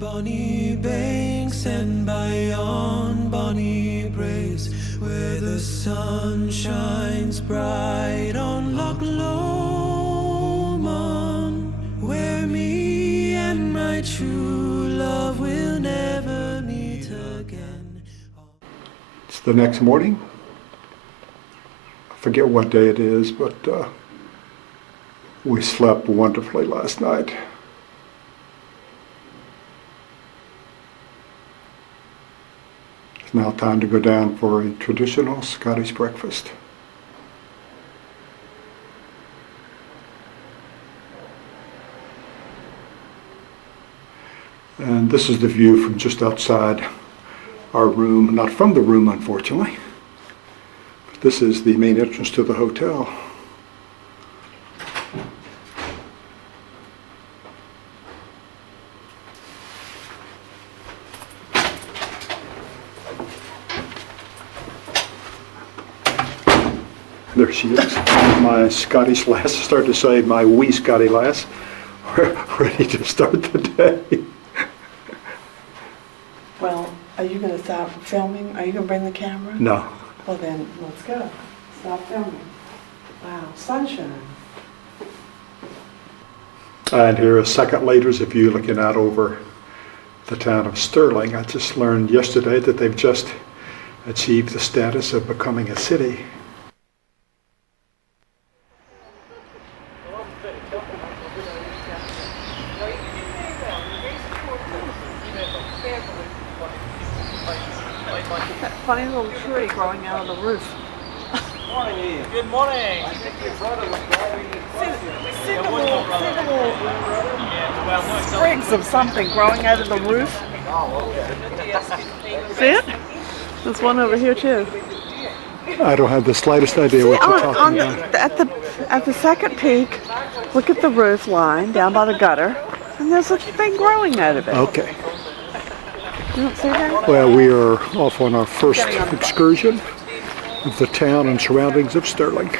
Bonny banks and by on bonny braes, where the sun shines bright on Loch Lomond, where me and my true love will never meet again. It's the next morning. I forget what day it is, but we slept wonderfully last night. It's now time to go down for a traditional Scottish breakfast. And this is the view from just outside our room, not from the room unfortunately, but this is the main entrance to the hotel. There she is, my Scottish lass, start to say my wee Scotty lass. We're ready to start the day. Well, are you going to stop filming? Are you going to bring the camera? No. Well then, let's go. Stop filming. Wow, sunshine. And here a second later is a view looking out over the town of Stirling. I just learned yesterday that they've just achieved the status of becoming a city. That funny little tree growing out of the roof. Good morning. See the little sprigs of something growing out of the roof? See it? There's one over here too. I don't have the slightest idea what you're talking about. At the second peak, look at the roof line down by the gutter, and there's a thing growing out of it. Okay. You don't see that? Well, we are off on our first excursion of the town and surroundings of Stirling.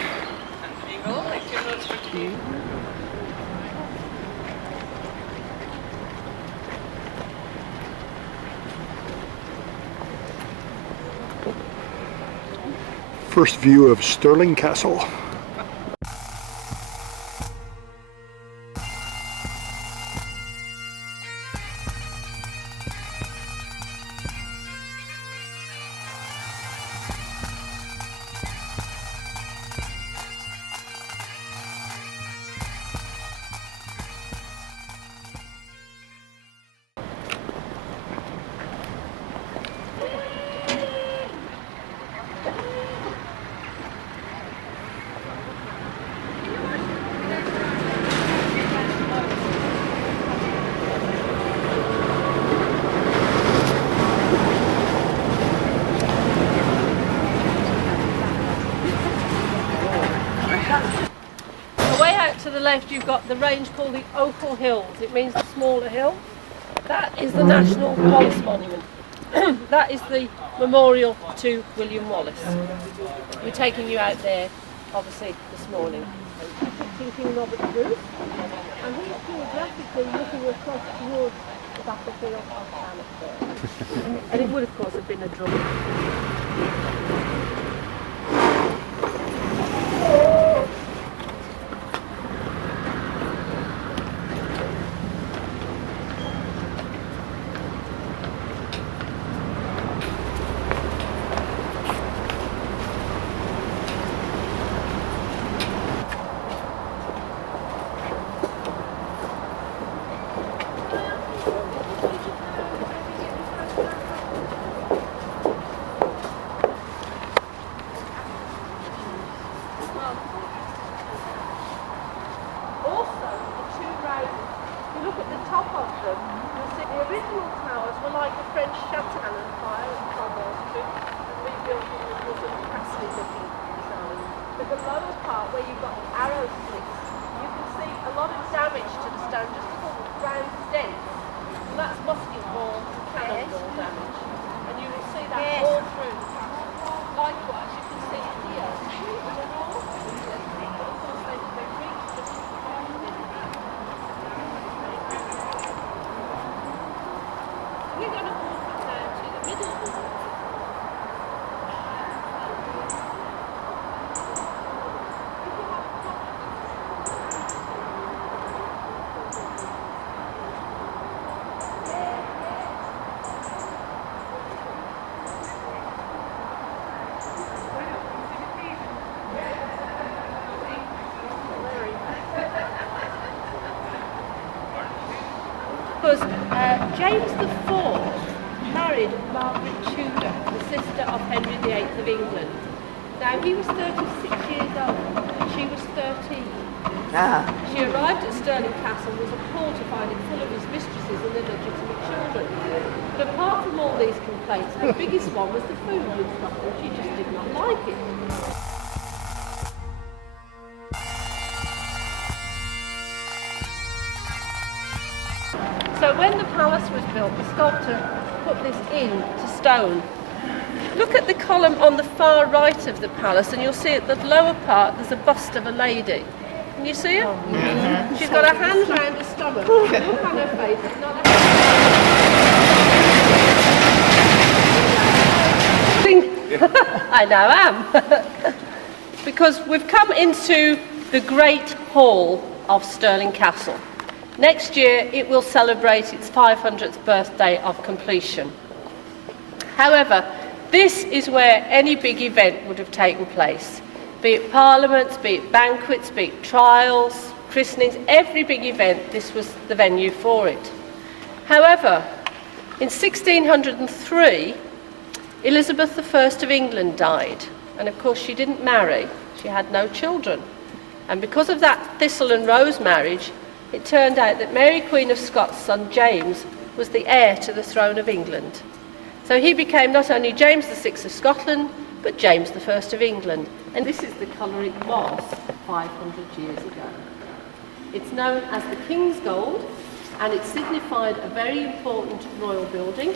First view of Stirling Castle. Way out to the left you've got the range called the Ochil Hills. It means the smaller hill. That is the National Wallace Monument. That is the memorial to William Wallace. We're taking you out there, obviously, this morning. Thinking Robert Bruce, and he's geographically looking across towards the battlefield of Bannockburn. And it would, of course, have been a drum. we're going to walk now to the middle hall. Because James IV married Margaret Tudor, the sister of Henry VIII of England. Now he was 36 years old, she was 13. She arrived at Stirling Castle and was appalled to find it full of his mistresses and illegitimate children. But apart from all these complaints, the biggest one was the food in Scotland. She just did not like it. So when the palace was built, the sculptor put this into stone. Look at the column on the far right of the palace and you'll see at the lower part there's a bust of a lady. Can you see it? Mm-hmm. She's got her hands round her stomach. Look on her face. It's not I know I am. Because we've come into the Great Hall of Stirling Castle. Next year it will celebrate its 500th birthday of completion. However, this is where any big event would have taken place. Be it parliaments, be it banquets, be it trials, christenings, every big event, this was the venue for it. However, in 1603, Elizabeth I of England died. And of course she didn't marry, she had no children. And because of that Thistle and Rose marriage, it turned out that Mary Queen of Scots' son James was the heir to the throne of England. So he became not only James VI of Scotland, but James I of England. And this is the colour it was 500 years ago. It's known as the King's Gold, and it signified a very important royal building.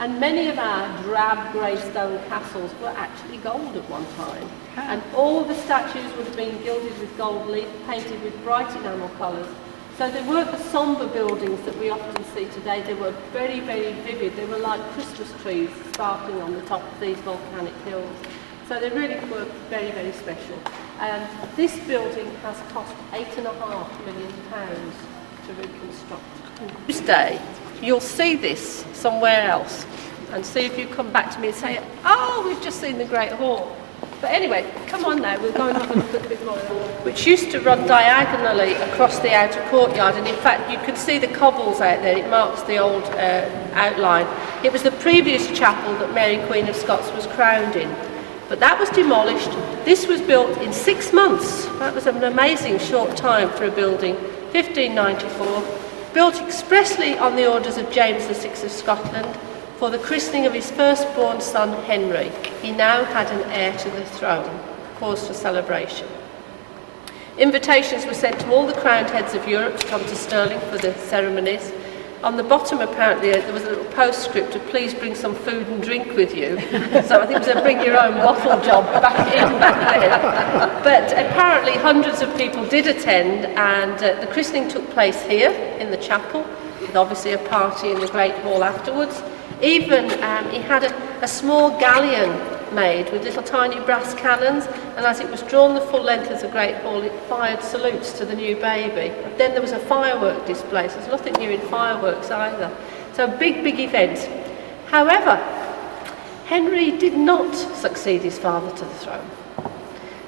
And many of our drab grey stone castles were actually gold at one time. And all the statues would have been gilded with gold leaf, painted with bright enamel colours. So they weren't the sombre buildings that we often see today. They were very, very vivid. They were like Christmas trees sparkling on the top of these volcanic hills. So they really were very, very special. And this building has cost £8.5 million to reconstruct. Tuesday, you'll see this somewhere else. And see if you come back to me and say, oh, we've just seen the Great Hall. But anyway, come on now, we'll go and have a look at the more, which used to run diagonally across the outer courtyard, and in fact you can see the cobbles out there, it marks the old outline. It was the previous chapel that Mary Queen of Scots was crowned in. But that was demolished. This was built in 6 months. That was an amazing short time for a building. 1594, built expressly on the orders of James VI of Scotland, for the christening of his firstborn son Henry. He now had an heir to the throne, cause for celebration. Invitations were sent to all the crowned heads of Europe to come to Stirling for the ceremonies. On the bottom, apparently, there was a little postscript of please bring some food and drink with you. So I think it was a bring your own bottle job back then. But apparently hundreds of people did attend, and the christening took place here in the chapel, with obviously a party in the Great Hall afterwards. Even he had a small galleon made with little tiny brass cannons, and as it was drawn the full length of the Great Hall, it fired salutes to the new baby. Then there was a firework display, so there's nothing new in fireworks either. So a big, big event. However, Henry did not succeed his father to the throne,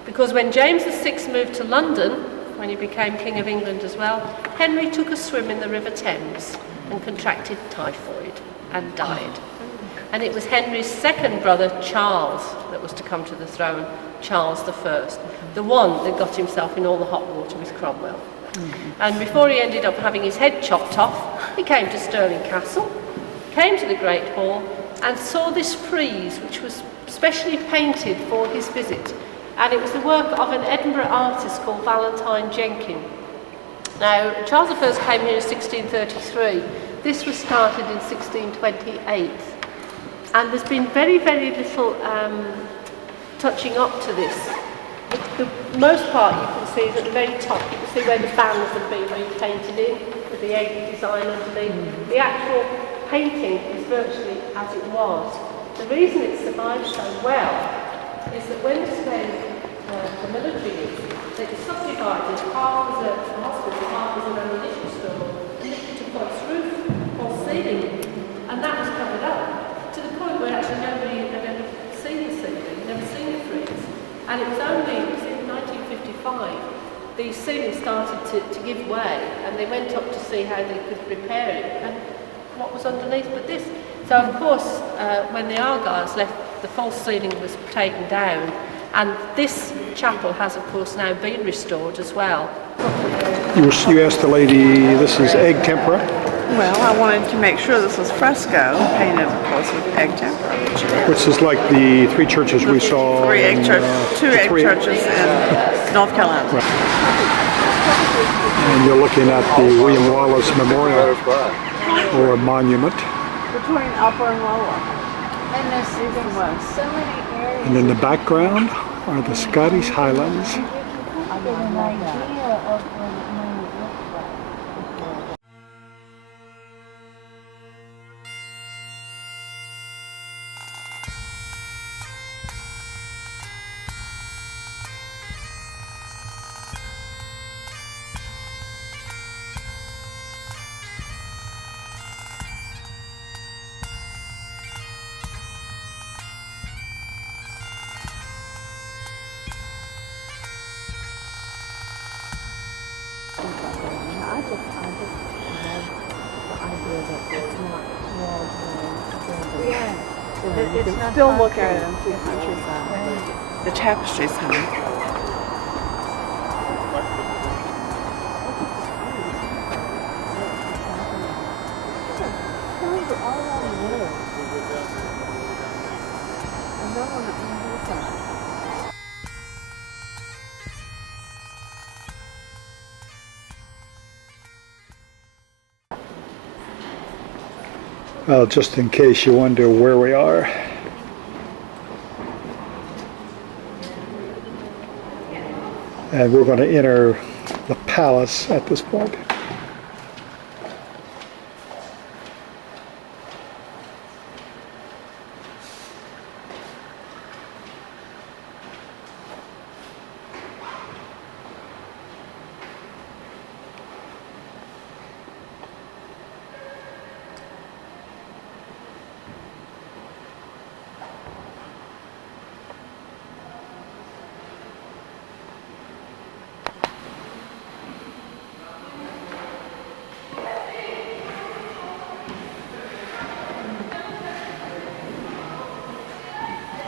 because when James VI moved to London, when he became King of England as well, Henry took a swim in the River Thames and contracted typhoid and died. And it was Henry's second brother, Charles, that was to come to the throne, Charles I, the one that got himself in all the hot water with Cromwell. And before he ended up having his head chopped off, he came to Stirling Castle, came to the Great Hall, and saw this frieze, which was specially painted for his visit. And it was the work of an Edinburgh artist called Valentine Jenkin. Now, Charles I came here in 1633. This was started in 1628. And there's been very, very little touching up to this. The most part you can see is at the very top. You can see where the bands have been, where you painted in, with the egg design underneath. The actual painting is virtually as it was. The reason it survived so well is that when the military used it, they subdivided half as a hospital, half as an ammunition store, and they put a false roof, false ceiling, and that was covered up to the point where actually nobody had ever seen the ceiling, never seen the frieze. And it was in 1955 the ceiling started to give way, and they went up to see how they could repair it and what was underneath but this. So of course when the Argylls left, the false ceiling was taken down, and this chapel has of course now been restored as well. You asked the lady, this is egg tempera? Well, I wanted to make sure this was fresco, painted, of course, with egg tempera, which it is. Which is like the three churches we saw. Two egg three- churches in North Carolina. And you're looking at the William Wallace Memorial or Monument. Between upper and lower. And there's even west. So many areas. And in the background are the Scottish Highlands. Get an idea of what it might look like. I just love the idea that it's not walled. Yeah. You can still look at it and see countryside. The tapestry's hung. Well, just in case you wonder where we are. And we're going to enter the palace at this point.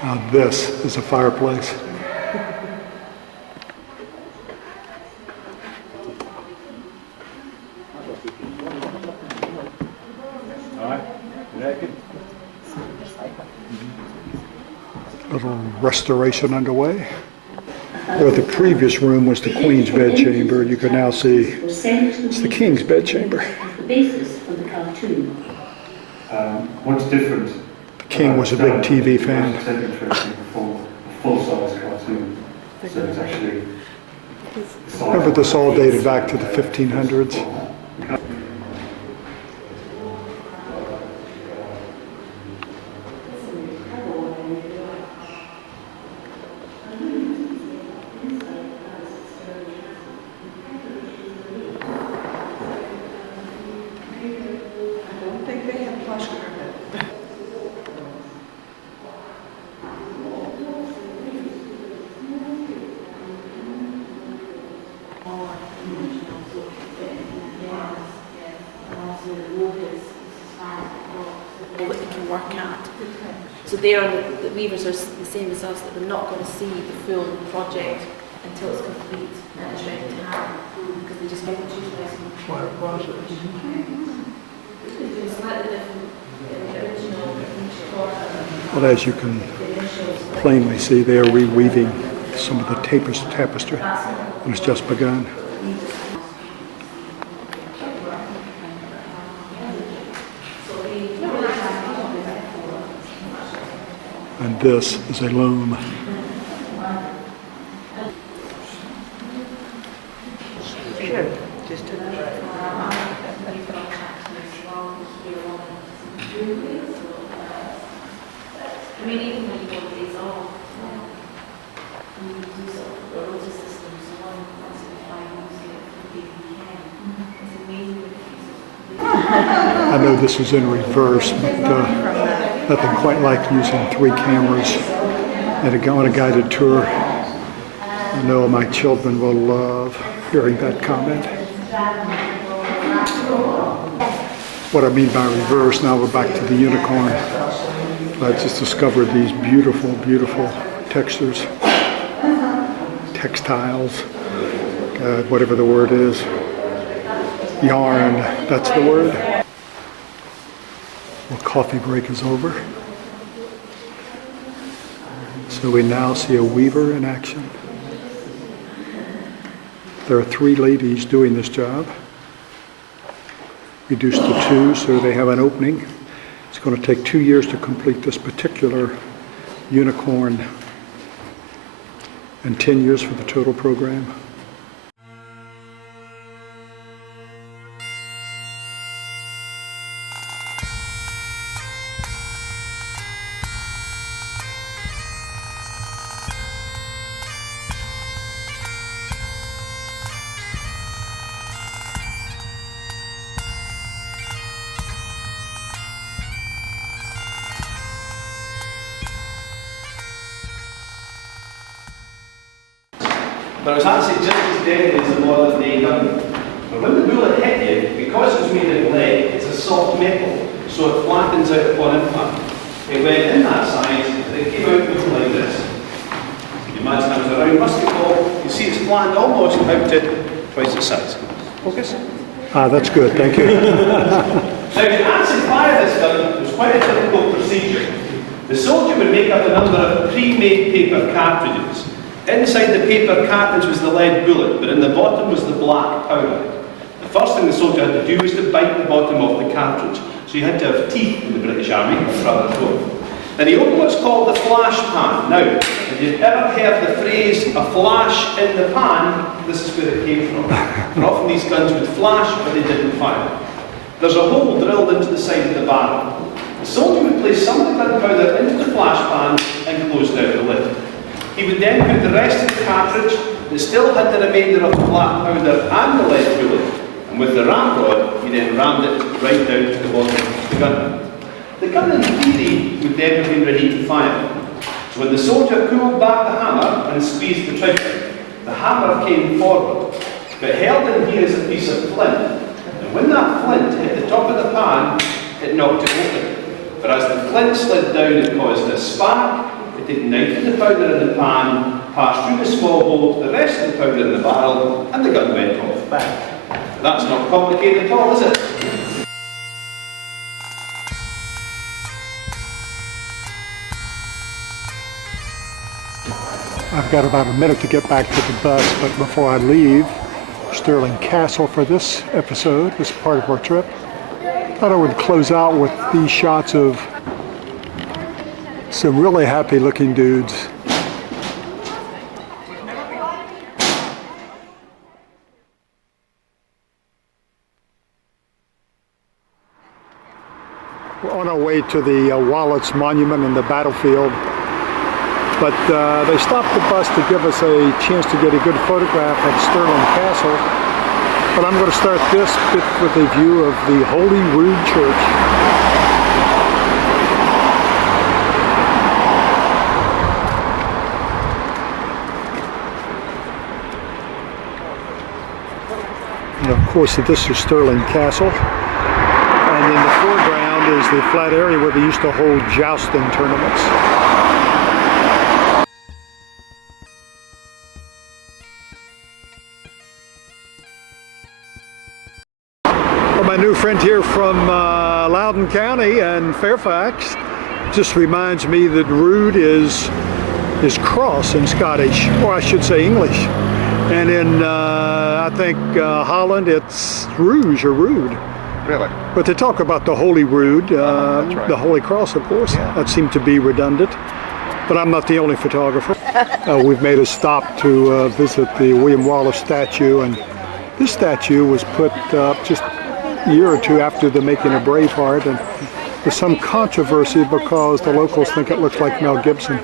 Now this is a fireplace. Little restoration underway. Where the previous room was the Queen's bedchamber, you can now see it's the King's bedchamber. The basis for the cartoon. What's different? The King was a big TV fan. A full-size cartoon. So it's actually. Remember, this all dated back to the 1500s. That they can work at. So they are the weavers are the same as us, that they're not going to see the full project until it's complete and it's ready to happen, because they just get to choose it's slightly different in the original. Well, as you can plainly see, they are reweaving some of the tapestry, and it's just begun. And this is a loom. I mean, even when you go days off, and you do sort of a rota system, so once in 5 months you get the big weekend. It's amazing what it is. I know this is in reverse, but nothing quite like using 3 cameras and on a guided tour. I know my children will love hearing that comment. What I mean by reverse, now we're back to the unicorn. I just discovered these beautiful, beautiful textures, textiles, whatever the word is. Yarn, that's the word. Well, coffee break is over. So we now see a weaver in action. There are 3 ladies doing this job. Reduced to 2, so they have an opening. It's going to take 2 years to complete this particular unicorn and 10 years for the total program. But it was actually just as deadly as the modern day gun. But when the bullet hit you, because it's made of lead, it's a soft metal, so it flattens out upon impact. It went in that size, and it came out looking like this. You imagine that was a round musket ball. You see it's flattened almost out to twice its size. Focus. That's good, thank you. Now, to actually fire this gun was quite a difficult procedure. The soldier would make up a number of pre-made paper cartridges. Inside the paper cartridge was the lead bullet, but in the bottom was the black powder. The first thing the soldier had to do was to bite the bottom of the cartridge. So you had to have teeth in the British Army, rather than both. Then he opened what's called the flash pan. Now, if you've ever heard the phrase, a flash in the pan, this is where it came from. And often these guns would flash, but they didn't fire. There's a hole drilled into the side of the barrel. The soldier would place some of the gunpowder into the flash pan and close down the lid. He would then put the rest of the cartridge that still had the remainder of the black powder and the lead bullet, and with the ramrod, he then rammed it right down to the bottom of the gun. The gun, in theory, would then have been ready to fire. So when the soldier pulled back the hammer and squeezed the trigger, the hammer came forward, but held in here is a piece of flint. And when that flint hit the top of the pan, it knocked it open. But as the flint slid down, it caused a spark. It ignited the powder in the pan, passed through the small hole to the rest of the powder in the barrel, and the gun went off. That's not complicated at all, is it? I've got about a minute to get back to the bus, but before I leave Stirling Castle for this episode, this part of our trip, I thought I would close out with these shots of some really happy looking dudes. We're on our way to the Wallace Monument in the battlefield, but they stopped the bus to give us a chance to get a good photograph of Stirling Castle. But I'm going to start this bit with a view of the Holy Rood Church. And of course, this is Stirling Castle, and in the foreground is the flat area where they used to hold jousting tournaments. Well, my new friend here from Loudoun County and Fairfax just reminds me that Rood is cross in Scottish, or I should say English. And in, I think, Holland, it's Rouge or Rood. Really? But they talk about the Holy Rood, right. the Holy Cross, of course. Yeah. That seemed to be redundant. But I'm not the only photographer. We've made a stop to visit the William Wallace statue. And this statue was put up just a year or two after the making of Braveheart. And There's some controversy because the locals think it looks like Mel Gibson.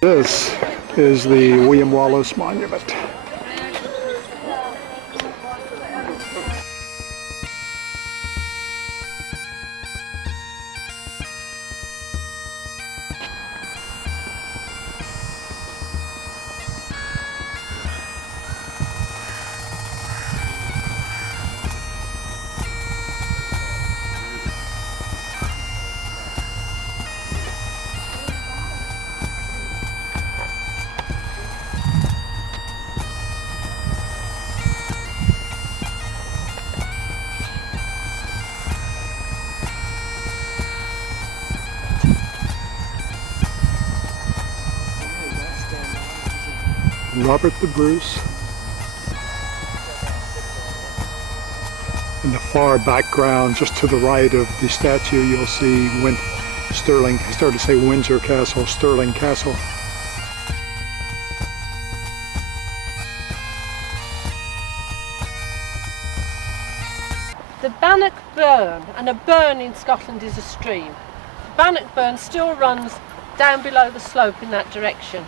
This is the William Wallace Monument. Robert the Bruce. In the far background, just to the right of the statue, you'll see Stirling, I started to say Windsor Castle, Stirling Castle. The Bannock Burn, and a burn in Scotland is a stream. Bannock Burn still runs down below the slope in that direction.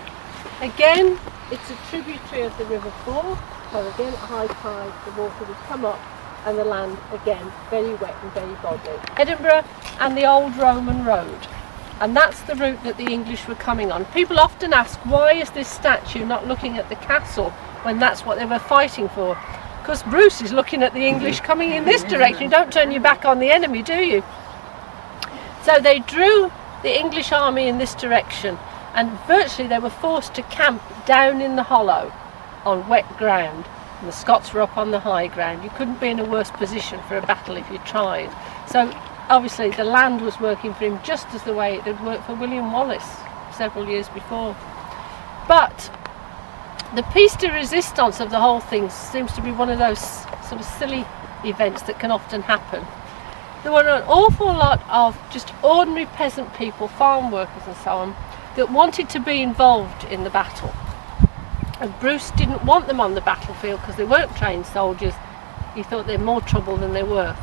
Again, it's a tributary of the River Forth, so again at high tide the water would come up and the land again very wet and very boggy. Edinburgh and the old Roman road, and that's the route that the English were coming on. People often ask, why is this statue not looking at the castle when that's what they were fighting for? Because Bruce is looking at the English coming in this direction. You don't turn your back on the enemy, do you? So they drew the English army in this direction, and virtually they were forced to camp down in the hollow on wet ground, and the Scots were up on the high ground. You couldn't be in a worse position for a battle if you tried. So obviously the land was working for him just as the way it had worked for William Wallace several years before. But the piece de resistance of the whole thing seems to be one of those sort of silly events that can often happen. There were an awful lot of just ordinary peasant people, farm workers and so on, that wanted to be involved in the battle. And Bruce didn't want them on the battlefield because they weren't trained soldiers. He thought they're more trouble than they're worth.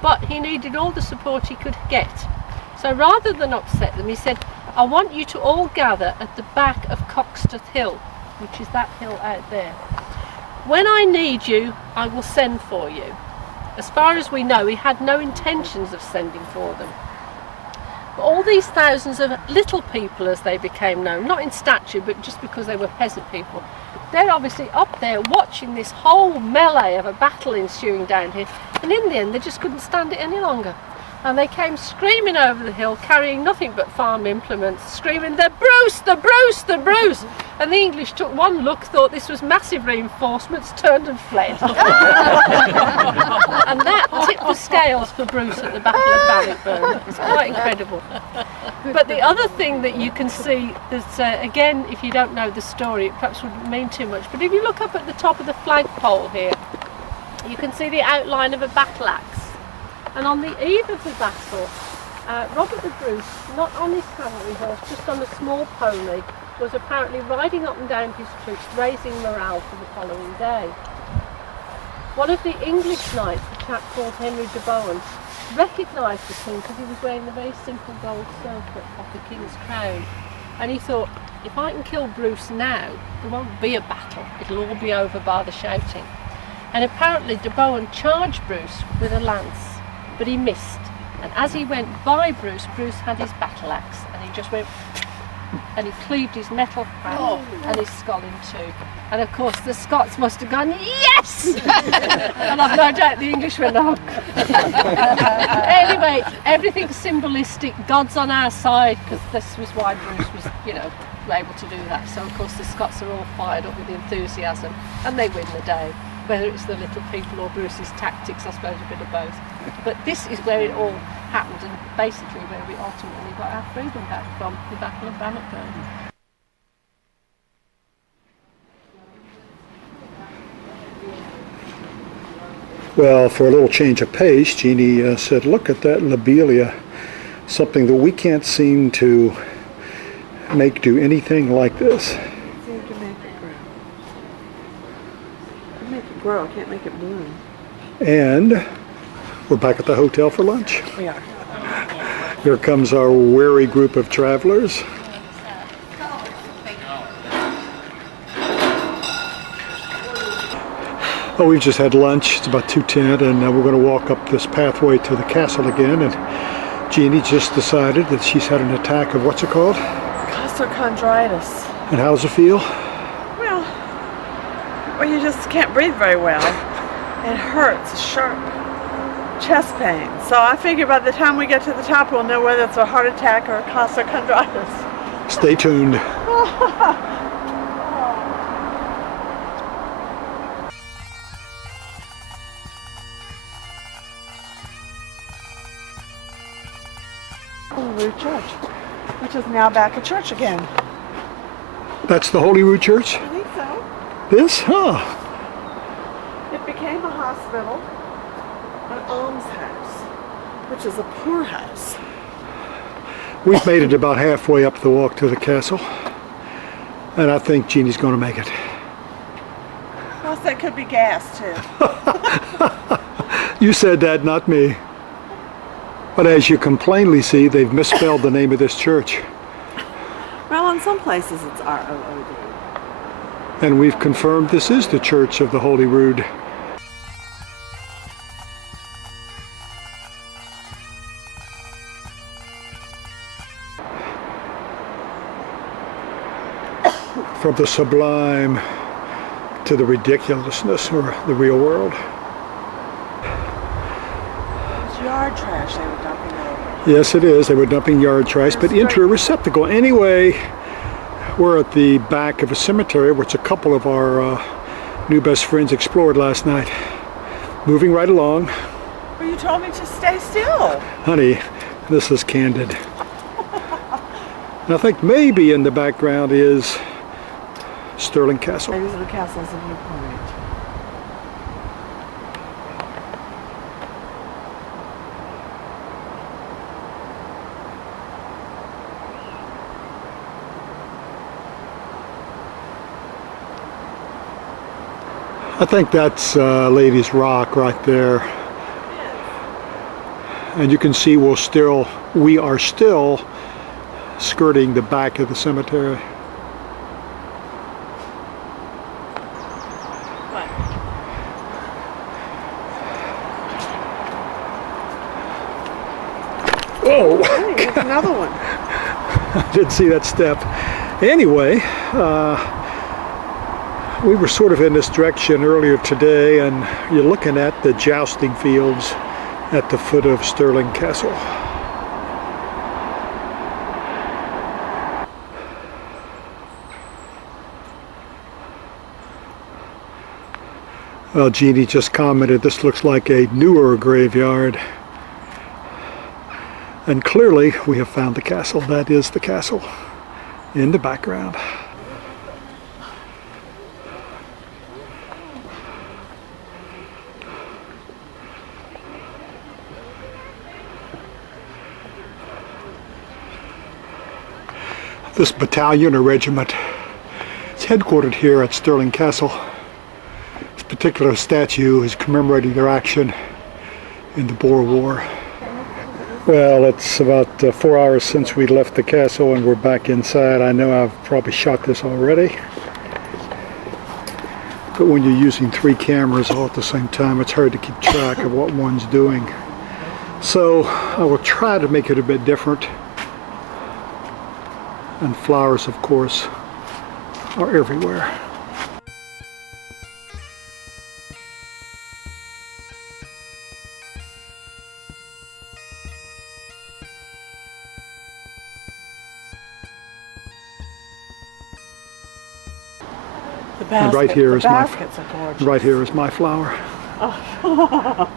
But he needed all the support he could get. So rather than upset them, he said, I want you to all gather at the back of Coxteth Hill, which is that hill out there. When I need you, I will send for you. As far as we know, he had no intentions of sending for them. But all these thousands of little people, as they became known, not in stature, but just because they were peasant people, they're obviously up there watching this whole melee of a battle ensuing down here, and in the end they just couldn't stand it any longer. And they came screaming over the hill, carrying nothing but farm implements, screaming, "The Bruce! The Bruce! The Bruce!" And the English took one look, thought this was massive reinforcements, turned and fled. And that tipped the scales for Bruce at the Battle of Bannockburn. It's quite incredible. But the other thing that you can see, that again, if you don't know the story, it perhaps wouldn't mean too much, but if you look up at the top of the flagpole here, you can see the outline of a battle axe. And on the eve of the battle, Robert the Bruce, not on his cavalry horse, just on a small pony, was apparently riding up and down his troops, raising morale for the following day. One of the English knights, a chap called Henry de Bohun, recognised the king because he was wearing the very simple gold circlet of the king's crown. And he thought, if I can kill Bruce now, there won't be a battle, it'll all be over by the shouting. And apparently de Bohun charged Bruce with a lance, but he missed, and as he went by Bruce, Bruce had his battle axe, and he just went, and he cleaved his metal hand and his skull in two. And of course the Scots must have gone, yes! And I've no doubt the English went, oh. Anyway, everything's symbolistic, God's on our side, because this was why Bruce was, able to do that. So of course the Scots are all fired up with enthusiasm, and they win the day. Whether it's the little people or Bruce's tactics, I suppose a bit of both. But this is where it all happened, and basically where we ultimately got our freedom back from, the Battle of Bannockburn. Well, for a little change of pace, Jeannie said, look at that lobelia, something that we can't seem to make do anything like this. See, you can make it grow. I can make it grow, I can't make it bloom. And we're back at the hotel for lunch. We are. Here comes our weary group of travelers. Oh, we've just had lunch. It's about 2:10, and we're going to walk up this pathway to the castle again. And Jeannie just decided that she's had an attack of what's it called? Costochondritis. And how's it feel? Well, you just can't breathe very well. It hurts, sharp chest pain. So I figure by the time we get to the top, we'll know whether it's a heart attack or a costochondritis. Stay tuned. Holy Rood Church, which is now back at church again. That's the Holy Rood Church? I think so. This? Huh. It became a hospital, an almshouse, which is a poorhouse. We've made it about halfway up the walk to the castle, and I think Jeannie's going to make it. Plus, that could be gas, too. You said that, not me. But as you can plainly see, they've misspelled the name of this church. Well, in some places it's R-O-O-D. And we've confirmed this is the Church of the Holy Rood. From the sublime to the ridiculousness, or the real world. It's yard trash they were dumping over. Yes, it is. They were dumping yard trash, but into a receptacle. Anyway, we're at the back of a cemetery, which a couple of our new best friends explored last night. Moving right along. Well, you told me to stay still. Honey, this is candid. I think maybe in the background is Stirling Castle. These are the castles of Newport. I think that's Ladies Rock right there. And you can see we are still skirting the back of the cemetery. What? Whoa! Hey, there's another one. I didn't see that step. Anyway, we were sort of in this direction earlier today, and you're looking at the jousting fields at the foot of Stirling Castle. Well, Jeannie just commented this looks like a newer graveyard. And clearly we have found the castle. That is the castle in the background. This battalion or regiment is headquartered here at Stirling Castle. This particular statue is commemorating their action in the Boer War. Well, it's about 4 hours since we left the castle and we're back inside. I know I've probably shot this already. But when you're using 3 cameras all at the same time, it's hard to keep track of what one's doing. So I will try to make it a bit different. And flowers, of course, are everywhere. And right here is my flower. Oh.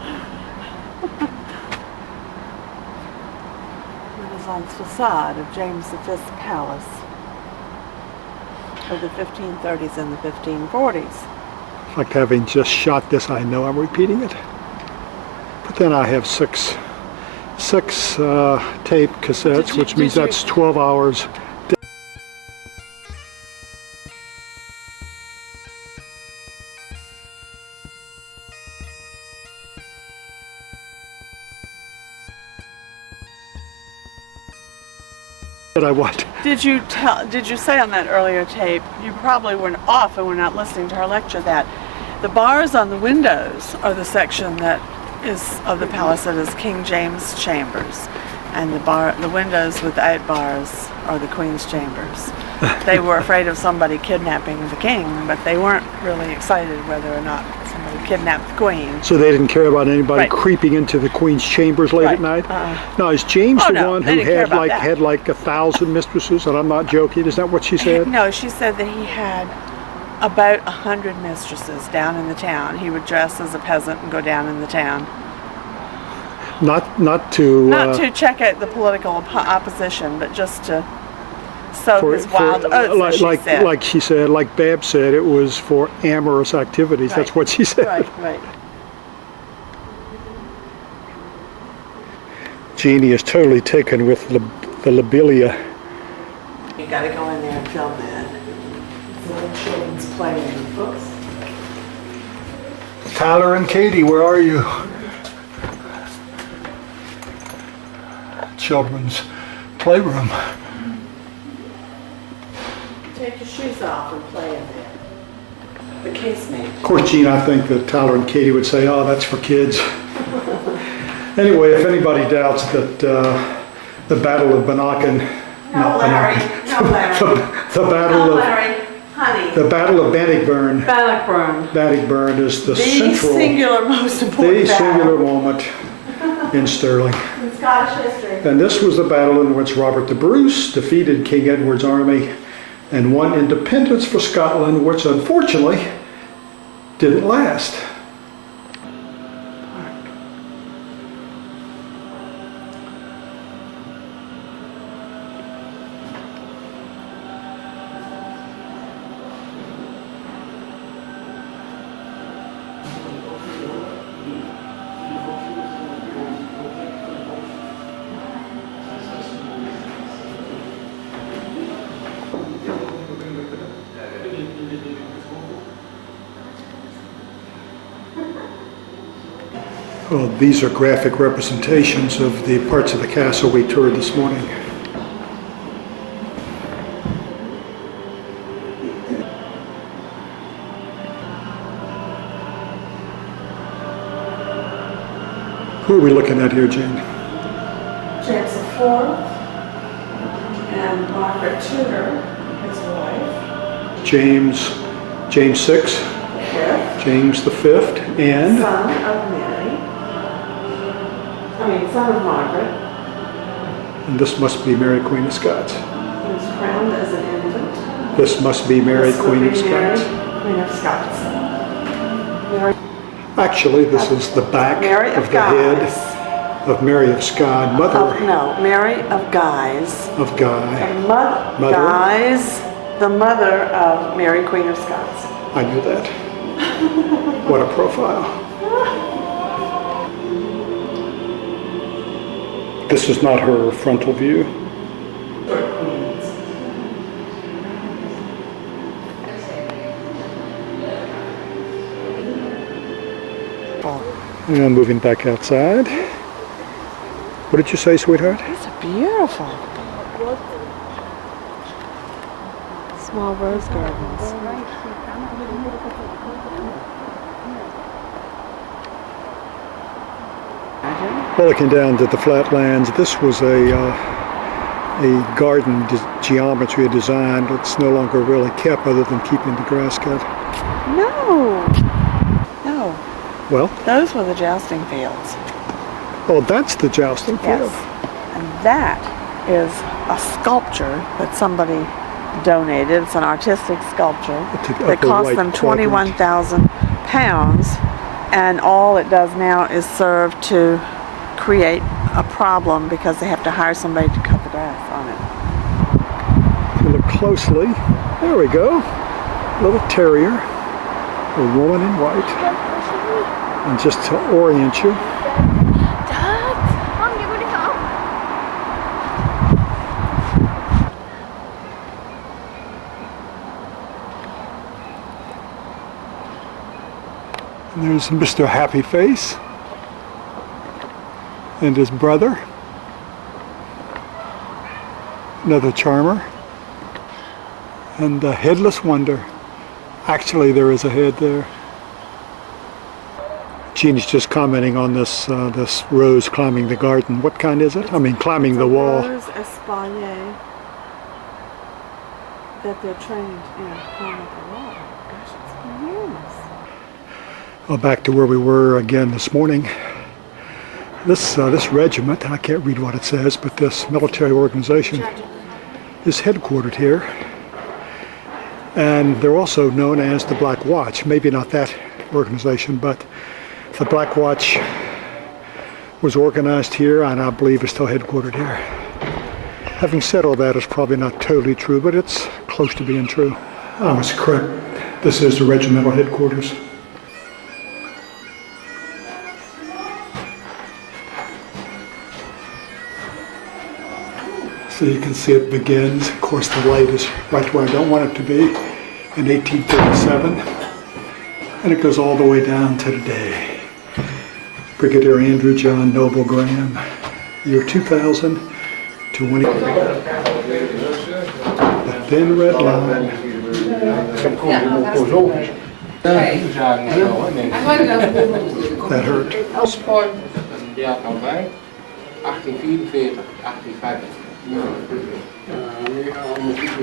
Renaissance facade of James V's palace of the 1530s and the 1540s. In fact, having just shot this, I know I'm repeating it. Then I have six tape cassettes, which means that's 12 hours. I what? Did you say on that earlier tape, you probably were off and were not listening to her lecture, that the bars on the windows are the section that is of the palace that is King James chambers, and the windows without bars are the Queen's chambers. They were afraid of somebody kidnapping the king, but they weren't really excited whether or not somebody kidnapped the Queen. So they didn't care about anybody Right. creeping into the Queen's chambers late at night? Now, is James the one they who didn't care had about like that. had like 1,000 mistresses? And I'm not joking. Is that what she said? No, she said that he had about 100 mistresses down in the town. He would dress as a peasant and go down in the town. Not to Not to check out the political opposition, but just to sow his wild oats, as she said. like she said, like Babs said, it was for amorous activities. Right. That's what she said. Right. Jeannie is totally taken with the lobelia. You got to go in there and film that. It's a little children's play in the books. Tyler and Katie, where are you? Children's playroom. Take your shoes off and play in there. The casemate. Of course, Gene, I think that Tyler and Katie would say, "Oh, that's for kids." Anyway, if anybody doubts that the Battle of Bannockon, No, Larry. No, Larry. the Battle of Bannockburn Bannockburn. is the The singular most important battle singular moment in Stirling. in Scottish history. And this was the battle in which Robert the Bruce defeated King Edward's army and won independence for Scotland, which unfortunately didn't last. Well, these are graphic representations of the parts of the castle we toured this morning. Who are we looking at here, Jane? James IV and Margaret Tudor, his wife. James VI, Fifth. James V, and Son of Mary. Son of Margaret. and this must be Mary, Queen of Scots. He was crowned as an infant. This must be Mary, This would Queen be of Scots. Mary, Queen of Scots. Mary, Actually, this is the back Mary of of the head Guise. of Mary of Skye, mother No, Mary of Guise. of Guy. Mother. Guise, the mother of Mary, Queen of Scots. I knew that. What a profile. This is not her frontal view. And moving back outside. What did you say, sweetheart? These are beautiful. Small rose gardens. Well, looking down to the flatlands, this was a garden geometry, a design that's no longer really kept other than keeping the grass cut. No. Well, Those were the jousting fields. oh, that's the jousting field. Yes. And that is a sculpture that somebody donated. It's an artistic sculpture that upper cost right them quadrant. £21,000. And all it does now is serve to create a problem because they have to hire somebody to cut the grass on it. If you look closely, there we go. Little terrier, a woman in white. And just to orient you, There's Mr. Happy Face and his brother. Another charmer. And the Headless Wonder. Actually, there is a head there. Jeannie's just commenting on this this rose climbing the garden. What kind is it? I mean, climbing the wall. Rose espalier that they're trained in climbing the wall. Gosh, it's enormous. Well, back to where we were again this morning. This regiment, I can't read what it says, but this military organization is headquartered here. And they're also known as the Black Watch. Maybe not that organization, but the Black Watch was organized here and I believe is still headquartered here. Having said all that, it's probably not totally true, but it's close to being true. I was correct. This is the regimental headquarters. So you can see it begins. Of course, the light is right where I don't want it to be in 1837. And it goes all the way down to today. Brigadier Andrew John Noble Graham, year 2000 to when he... The thin red line. That hurt. Ja, kan bij. 1844, 1850. Ja,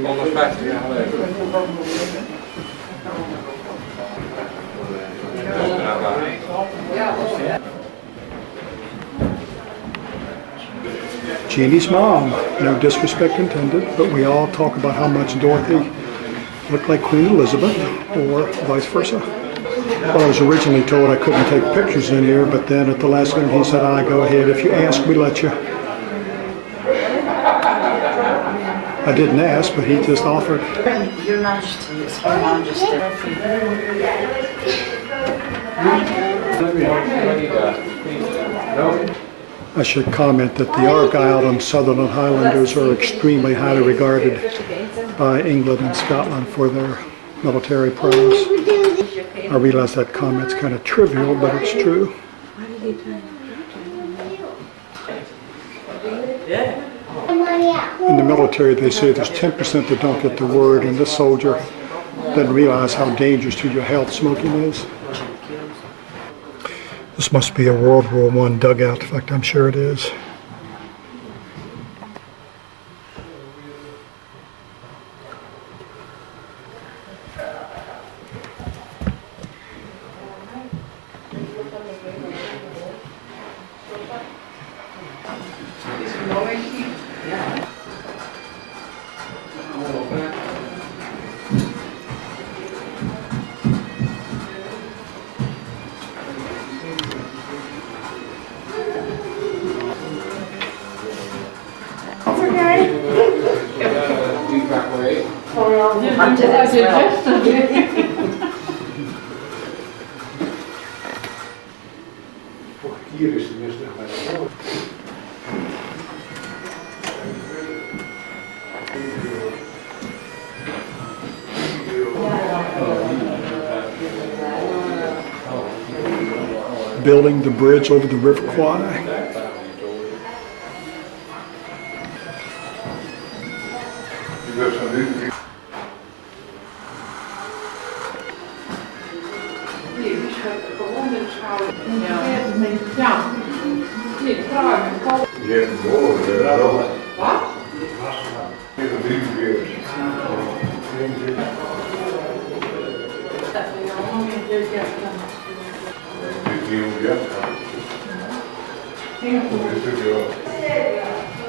150 jaar geleden. Jeannie's mom, no disrespect intended, but we all talk about how much Dorothy looked like Queen Elizabeth, or vice versa. Well, I was originally told I couldn't take pictures in here, but then at the last minute he said, go ahead, if you ask, we let you. I didn't ask, but he just offered. Your Majesty, it's Her Majesty. I should comment that the Argyll and Sutherland Highlanders are extremely highly regarded by England and Scotland for their military prowess. I realize that comment's kind of trivial, but it's true. In the military, they say there's 10% that don't get the word, and this soldier doesn't realize how dangerous to your health smoking is. This must be a World War I dugout. In fact, I'm sure it is. Building the bridge over the River Kwai.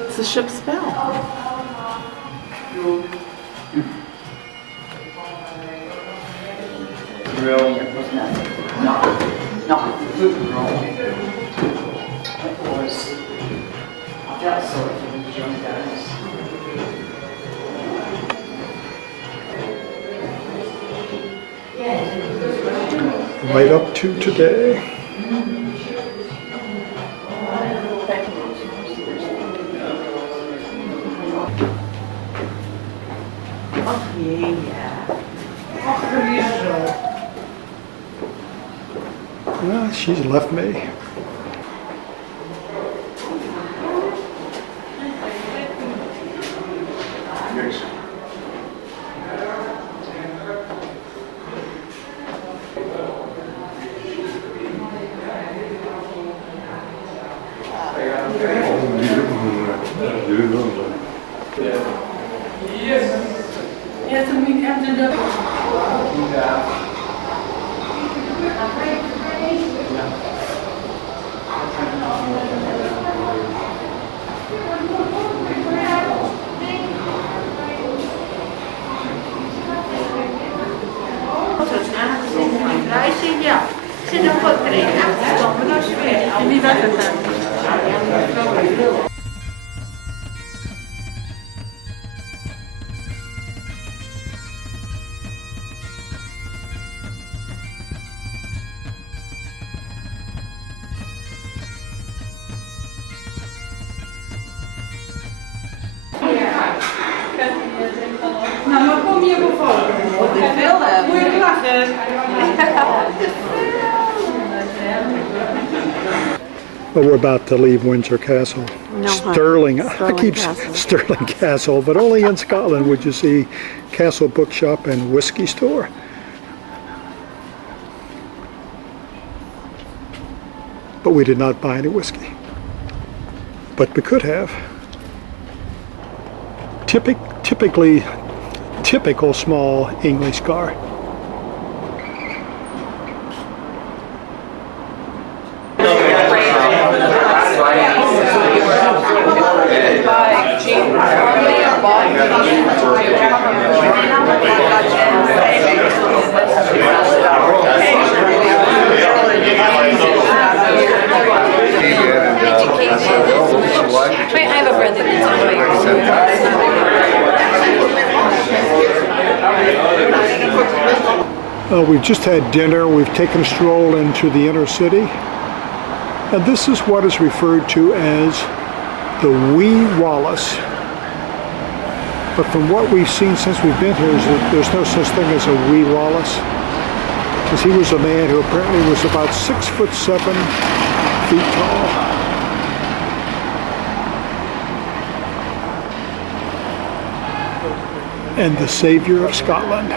It's the ship's bell. Right up to today. She's left me. Yes, and we have to do. Se não for treinar, vamos nós ver. Não, mas comigo fora. Muito Well, we're about to leave Windsor Castle. No, Stirling. I Stirling keep Castle. Stirling Castle, but only in Scotland would you see Castle Bookshop and Whiskey Store. But we did not buy any whiskey. But we could have. Typical small English car. I have a brother that's We've just had dinner. We've taken a stroll into the inner city. And this is what is referred to as the Wee Wallace. But from what we've seen since we've been here is that there's no such thing as a Wee Wallace. Because he was a man who apparently was about 6'7" tall. And the savior of Scotland.